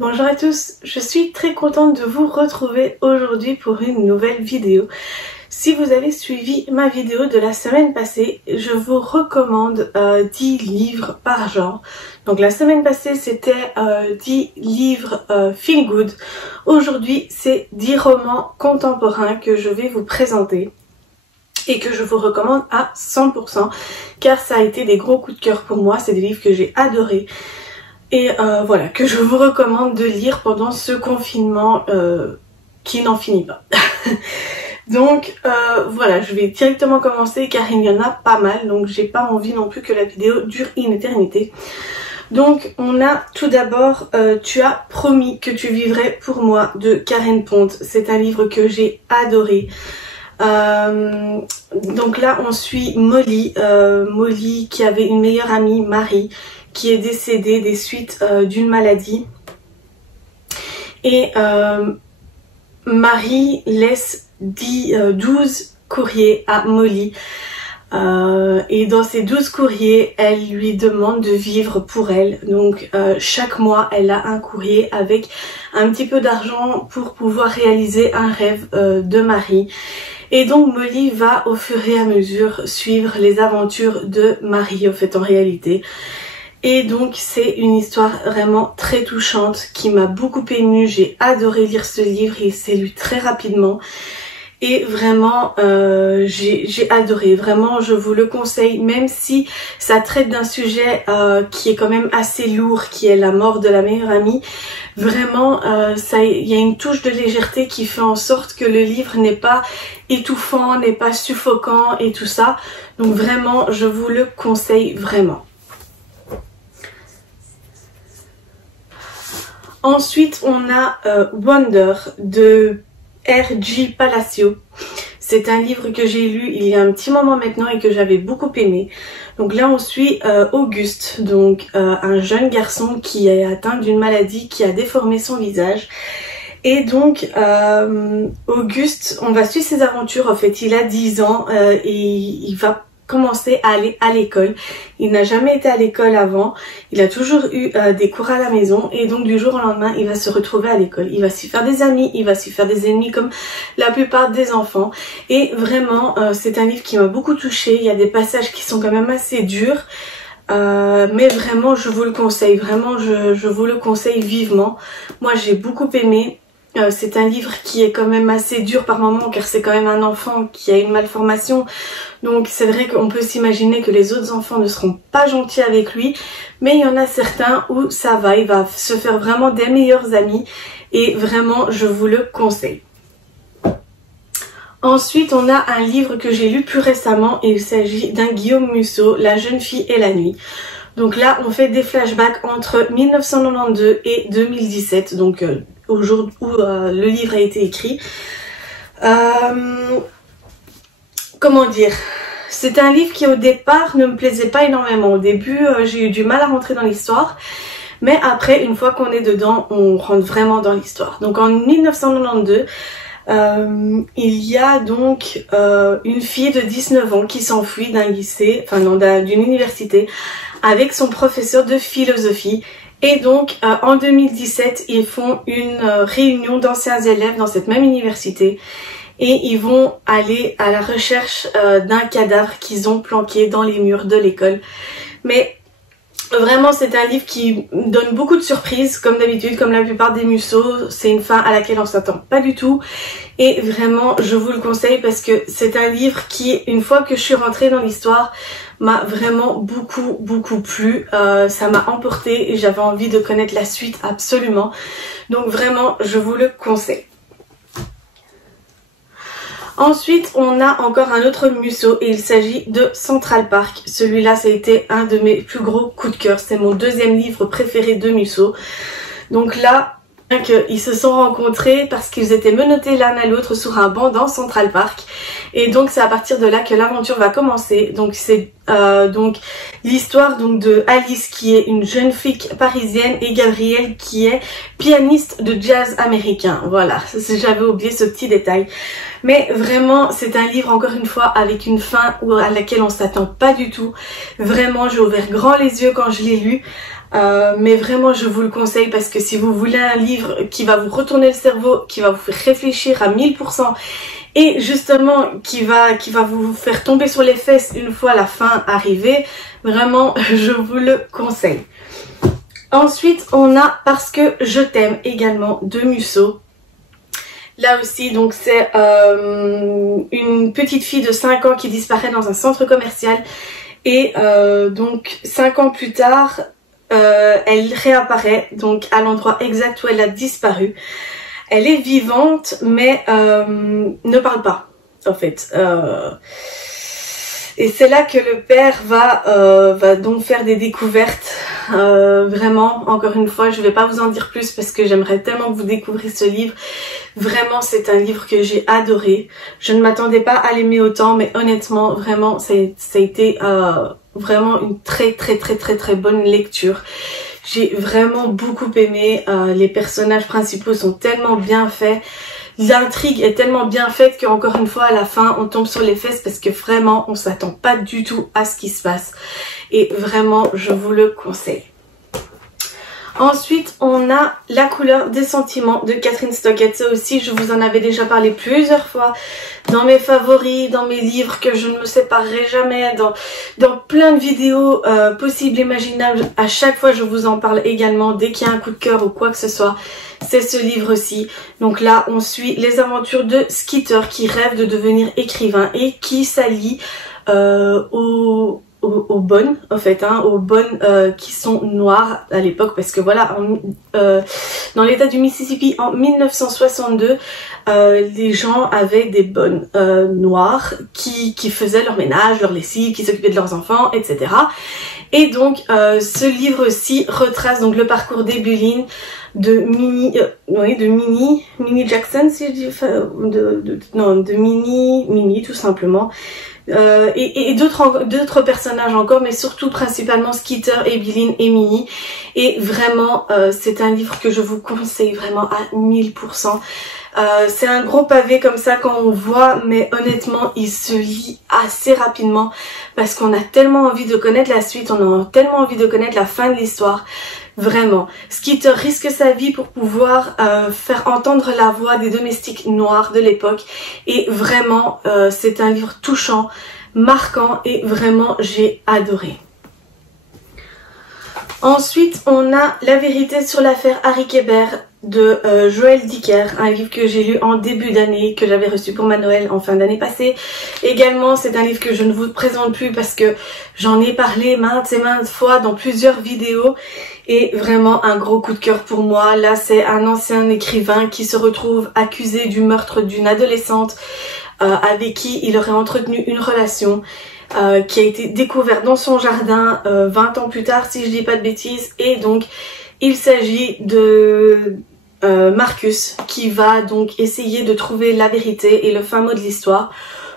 Bonjour à tous, je suis très contente de vous retrouver aujourd'hui pour une nouvelle vidéo. Si vous avez suivi ma vidéo de la semaine passée, je vous recommande 10 livres par genre. Donc la semaine passée c'était 10 livres feel good. Aujourd'hui c'est 10 romans contemporains que je vais vous présenter et que je vous recommande à 100% car ça a été des gros coups de cœur pour moi. C'est des livres que j'ai adorés. Et voilà, que je vous recommande de lire pendant ce confinement qui n'en finit pas. Donc voilà, je vais directement commencer car il y en a pas mal, donc j'ai pas envie non plus que la vidéo dure une éternité. Donc on a tout d'abord Tu as promis que tu vivrais pour moi de Karen Pond. C'est un livre que j'ai adoré. Donc là on suit Molly, Molly qui avait une meilleure amie, Marie, qui est décédée des suites d'une maladie. Et Marie laisse 12 courriers à Molly. Et dans ces 12 courriers, elle lui demande de vivre pour elle. Donc chaque mois, elle a un courrier avec un petit peu d'argent pour pouvoir réaliser un rêve de Marie. Et donc Molly va au fur et à mesure suivre les aventures de Marie en réalité. Et donc c'est une histoire vraiment très touchante qui m'a beaucoup émue. J'ai adoré lire ce livre, il s'est lu très rapidement. Et vraiment j'ai adoré, vraiment je vous le conseille, même si ça traite d'un sujet qui est quand même assez lourd, qui est la mort de la meilleure amie. Vraiment il y a une touche de légèreté qui fait en sorte que le livre n'est pas étouffant, n'est pas suffocant et tout ça. Donc vraiment je vous le conseille vraiment. Ensuite on a Wonder de R.J. Palacio. C'est un livre que j'ai lu il y a un petit moment maintenant et que j'avais beaucoup aimé. Donc là on suit Auguste, donc un jeune garçon qui est atteint d'une maladie qui a déformé son visage. Et donc Auguste, on va suivre ses aventures. En fait il a 10 ans et il va commencer à aller à l'école. Il n'a jamais été à l'école avant, il a toujours eu des cours à la maison et donc du jour au lendemain il va se retrouver à l'école. Il va s'y faire des amis, il va s'y faire des ennemis comme la plupart des enfants et vraiment c'est un livre qui m'a beaucoup touchée. Il y a des passages qui sont quand même assez durs mais vraiment je vous le conseille, vraiment je vous le conseille vivement. Moi j'ai beaucoup aimé. C'est un livre qui est quand même assez dur par moments car c'est quand même un enfant qui a une malformation. Donc c'est vrai qu'on peut s'imaginer que les autres enfants ne seront pas gentils avec lui. Mais il y en a certains où ça va, il va se faire vraiment des meilleurs amis. Et vraiment je vous le conseille. Ensuite on a un livre que j'ai lu plus récemment et il s'agit d'un Guillaume Musso, La jeune fille et la nuit. Donc là on fait des flashbacks entre 1992 et 2017, donc au jour où le livre a été écrit. Comment dire, c'est un livre qui au départ ne me plaisait pas énormément. Au début j'ai eu du mal à rentrer dans l'histoire, mais après une fois qu'on est dedans on rentre vraiment dans l'histoire. Donc en 1992 il y a donc une fille de 19 ans qui s'enfuit d'un lycée, enfin non, d'une université avec son professeur de philosophie. Et donc en 2017 ils font une réunion d'anciens élèves dans cette même université et ils vont aller à la recherche d'un cadavre qu'ils ont planqué dans les murs de l'école. Mais vraiment c'est un livre qui donne beaucoup de surprises comme d'habitude, comme la plupart des Musso. C'est une fin à laquelle on s'attend pas du tout et vraiment je vous le conseille parce que c'est un livre qui, une fois que je suis rentrée dans l'histoire, m'a vraiment beaucoup plu. Ça m'a emporté et j'avais envie de connaître la suite absolument. Donc vraiment je vous le conseille. Ensuite on a encore un autre Musso et il s'agit de Central Park. Celui-là ça a été un de mes plus gros coups de cœur. C'est mon deuxième livre préféré de Musso. Donc là ils se sont rencontrés parce qu'ils étaient menottés l'un à l'autre sur un banc dans Central Park. Et donc c'est à partir de là que l'aventure va commencer. Donc c'est donc l'histoire de Alice qui est une jeune fille parisienne et Gabriel qui est pianiste de jazz américain. Voilà, j'avais oublié ce petit détail. Mais vraiment c'est un livre encore une fois avec une fin à laquelle on s'attend pas du tout. Vraiment j'ai ouvert grand les yeux quand je l'ai lu. Mais vraiment je vous le conseille parce que si vous voulez un livre qui va vous retourner le cerveau, qui va vous faire réfléchir à 1000% et justement qui va vous faire tomber sur les fesses une fois la fin arrivée, vraiment je vous le conseille. Ensuite on a Parce que je t'aime également de Musso. Là aussi donc c'est une petite fille de 5 ans qui disparaît dans un centre commercial et donc 5 ans plus tard elle réapparaît donc à l'endroit exact où elle a disparu. Elle est vivante mais ne parle pas en fait. Et c'est là que le père va donc faire des découvertes. Vraiment, encore une fois, je vais pas vous en dire plus parce que j'aimerais tellement que vous découvriez ce livre. Vraiment, c'est un livre que j'ai adoré. Je ne m'attendais pas à l'aimer autant, mais honnêtement, vraiment, ça a été vraiment une très bonne lecture. J'ai vraiment beaucoup aimé. Les personnages principaux sont tellement bien faits. L'intrigue est tellement bien faite qu'encore une fois à la fin on tombe sur les fesses parce que vraiment on s'attend pas du tout à ce qui se passe et vraiment je vous le conseille. Ensuite on a La couleur des sentiments de Catherine Stockett. Ça aussi je vous en avais déjà parlé plusieurs fois dans mes favoris, dans mes livres que je ne me séparerai jamais, dans plein de vidéos possibles et imaginables. À chaque fois je vous en parle également dès qu'il y a un coup de cœur ou quoi que ce soit. C'est ce livre aussi. Donc là on suit les aventures de Skeeter qui rêve de devenir écrivain et qui s'allie aux bonnes en fait, aux bonnes qui sont noires à l'époque parce que voilà, dans l'état du Mississippi en 1962 les gens avaient des bonnes noires qui faisaient leur ménage, leur lessive, qui s'occupaient de leurs enfants, etc. Et donc ce livre-ci retrace donc le parcours d'Ebeline, de Minnie Jackson, si je dis, de Minnie tout simplement, et d'autres personnages encore, mais surtout principalement Skeeter, Ebeline et Minnie. Et vraiment c'est un livre que je vous conseille vraiment à 1000%. C'est un gros pavé comme ça quand on voit, mais honnêtement il se lit assez rapidement parce qu'on a tellement envie de connaître la suite, on a tellement envie de connaître la fin de l'histoire. Vraiment, Skeeter risque sa vie pour pouvoir faire entendre la voix des domestiques noirs de l'époque et vraiment c'est un livre touchant, marquant et vraiment j'ai adoré. Ensuite on a La vérité sur l'affaire Harry Kéber de Joël Dicker, un livre que j'ai lu en début d'année, que j'avais reçu pour ma Noël en fin d'année passée. Également c'est un livre que je ne vous présente plus parce que j'en ai parlé maintes et maintes fois dans plusieurs vidéos et vraiment un gros coup de cœur pour moi. Là c'est un ancien écrivain qui se retrouve accusé du meurtre d'une adolescente avec qui il aurait entretenu une relation. Qui a été découverte dans son jardin 20 ans plus tard si je dis pas de bêtises, et donc il s'agit de Marcus qui va donc essayer de trouver la vérité et le fin mot de l'histoire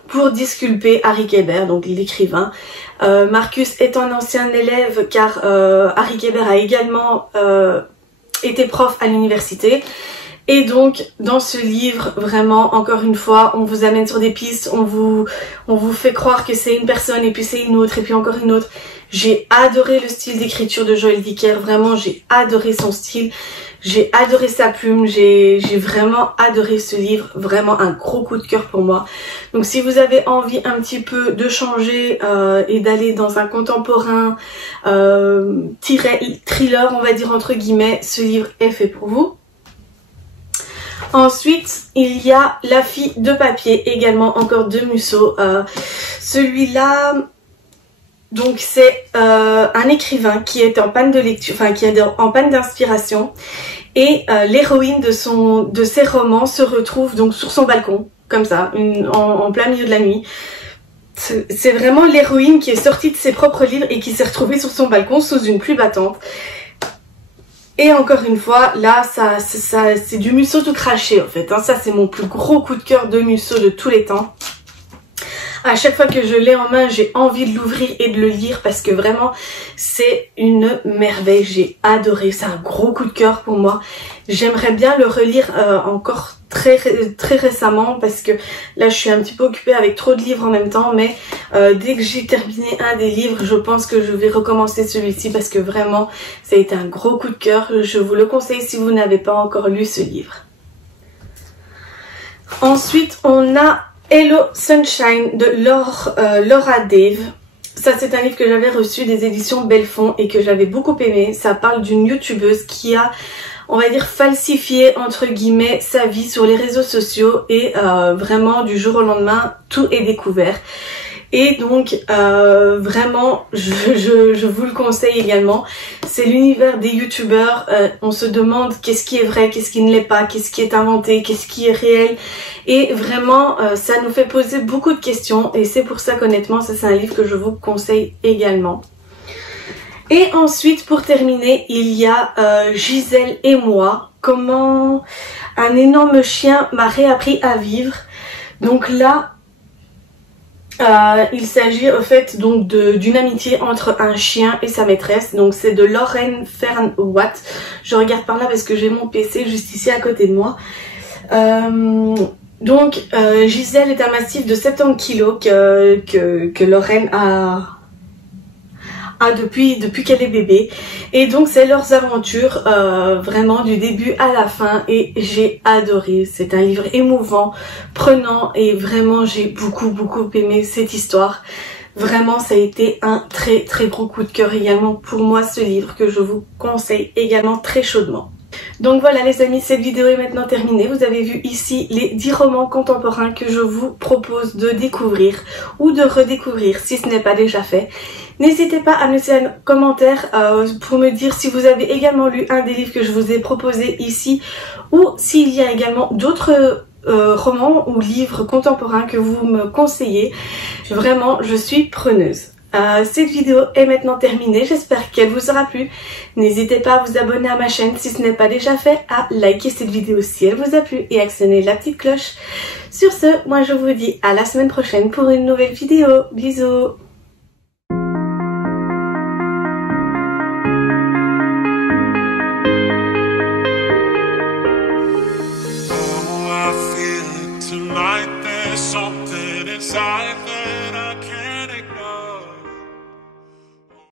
pour disculper Harry Kéber, donc l'écrivain. Marcus est un ancien élève car Harry Kéber a également été prof à l'université. Et donc dans ce livre vraiment encore une fois on vous amène sur des pistes, on vous fait croire que c'est une personne et puis c'est une autre et puis encore une autre. J'ai adoré le style d'écriture de Joël Dicker, vraiment j'ai adoré son style, j'ai adoré sa plume, j'ai vraiment adoré ce livre, vraiment un gros coup de cœur pour moi. Donc si vous avez envie un petit peu de changer et d'aller dans un contemporain thriller on va dire entre guillemets, ce livre est fait pour vous. Ensuite, il y a La fille de papier, également encore de Musso. Celui-là, donc c'est un écrivain qui est en panne de lecture, enfin qui est en panne d'inspiration, et l'héroïne de ses romans se retrouve donc sur son balcon, comme ça, en plein milieu de la nuit. C'est vraiment l'héroïne qui est sortie de ses propres livres et qui s'est retrouvée sur son balcon sous une pluie battante. Et encore une fois, là, c'est du Musso tout craché en fait. Hein. Ça, c'est mon plus gros coup de cœur de Musso de tous les temps. À chaque fois que je l'ai en main, j'ai envie de l'ouvrir et de le lire parce que vraiment c'est une merveille. J'ai adoré, c'est un gros coup de cœur pour moi. J'aimerais bien le relire encore très récemment parce que là je suis un petit peu occupée avec trop de livres en même temps, mais dès que j'ai terminé un des livres, je pense que je vais recommencer celui-ci parce que vraiment ça a été un gros coup de cœur. Je vous le conseille si vous n'avez pas encore lu ce livre. Ensuite on a Hello Sunshine de Laura Dave. Ça c'est un livre que j'avais reçu des éditions Belfond et que j'avais beaucoup aimé. Ça parle d'une youtubeuse qui a, on va dire, falsifié entre guillemets sa vie sur les réseaux sociaux et vraiment du jour au lendemain tout est découvert. Et donc vraiment je vous le conseille également. C'est l'univers des youtubeurs. On se demande qu'est-ce qui est vrai, qu'est-ce qui ne l'est pas, qu'est-ce qui est inventé, qu'est-ce qui est réel. Et vraiment ça nous fait poser beaucoup de questions. Et c'est pour ça qu'honnêtement ça c'est un livre que je vous conseille également. Et ensuite pour terminer il y a Gisèle et moi. Comment un énorme chien m'a réappris à vivre. Donc là il s'agit au fait donc d'une amitié entre un chien et sa maîtresse. Donc c'est de Lauren Fern-Watt. Je regarde par là parce que j'ai mon PC juste ici à côté de moi. Gisèle est un mastiff de 70 kg que Lauren a depuis qu'elle est bébé. Et donc c'est leurs aventures vraiment du début à la fin et j'ai adoré. C'est un livre émouvant, prenant et vraiment j'ai beaucoup aimé cette histoire. Vraiment ça a été un très gros coup de cœur également pour moi ce livre que je vous conseille également très chaudement. Donc voilà les amis, cette vidéo est maintenant terminée. Vous avez vu ici les 10 romans contemporains que je vous propose de découvrir ou de redécouvrir si ce n'est pas déjà fait. N'hésitez pas à me laisser un commentaire pour me dire si vous avez également lu un des livres que je vous ai proposé ici ou s'il y a également d'autres romans ou livres contemporains que vous me conseillez. Vraiment, je suis preneuse. Cette vidéo est maintenant terminée, j'espère qu'elle vous aura plu. N'hésitez pas à vous abonner à ma chaîne si ce n'est pas déjà fait, à liker cette vidéo si elle vous a plu et à actionner la petite cloche. Sur ce, moi je vous dis à la semaine prochaine pour une nouvelle vidéo. Bisous! Something inside